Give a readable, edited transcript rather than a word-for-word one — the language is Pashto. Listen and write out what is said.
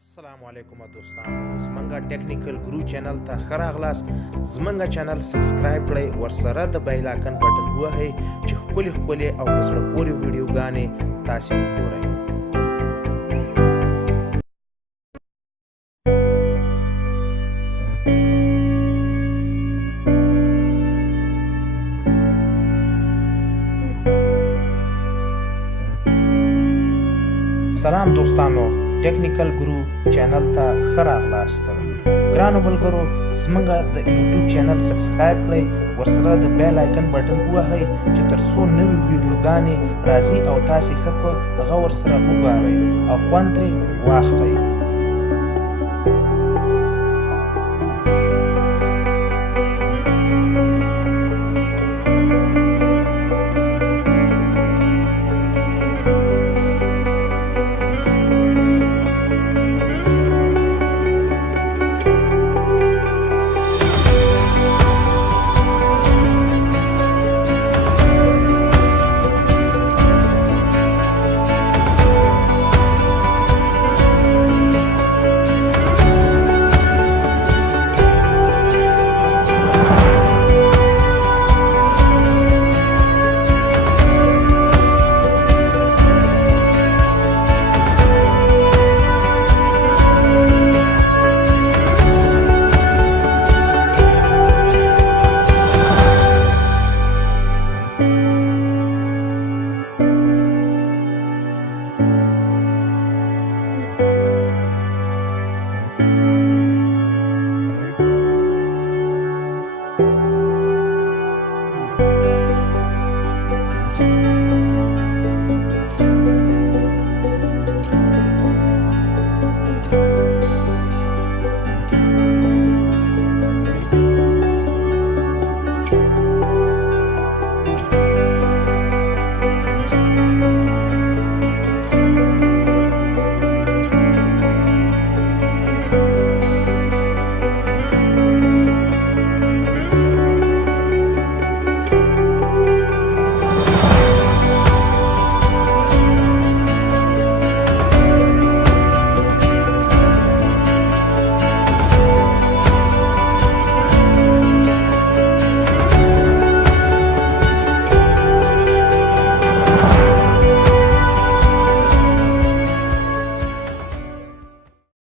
السلام علیکم دوستانو زمونږ ټیکنیکل ګرو چینل ته ښه راغلاست. زمونږ چینل سبسکرایب کړئ، ورسره د بیل آیکن بټن ووهئ چې ښکلې ښکلې او په زړه پورې ویډیوګانې تاسې وګورئ. سلام دوستانو، ټیکنیکل ګرو چینل ته ښه راغلاست. ګرانو ملګرو، زمونږ د یوټیوب چینل سبسکرایب کړئ، ورسره د بیل آیکن بټن ووهئ چې تر څو نوې ویډیوګانې راځي او تاسې ښه په غور سره وګورئ او خوند ترې واخلئ.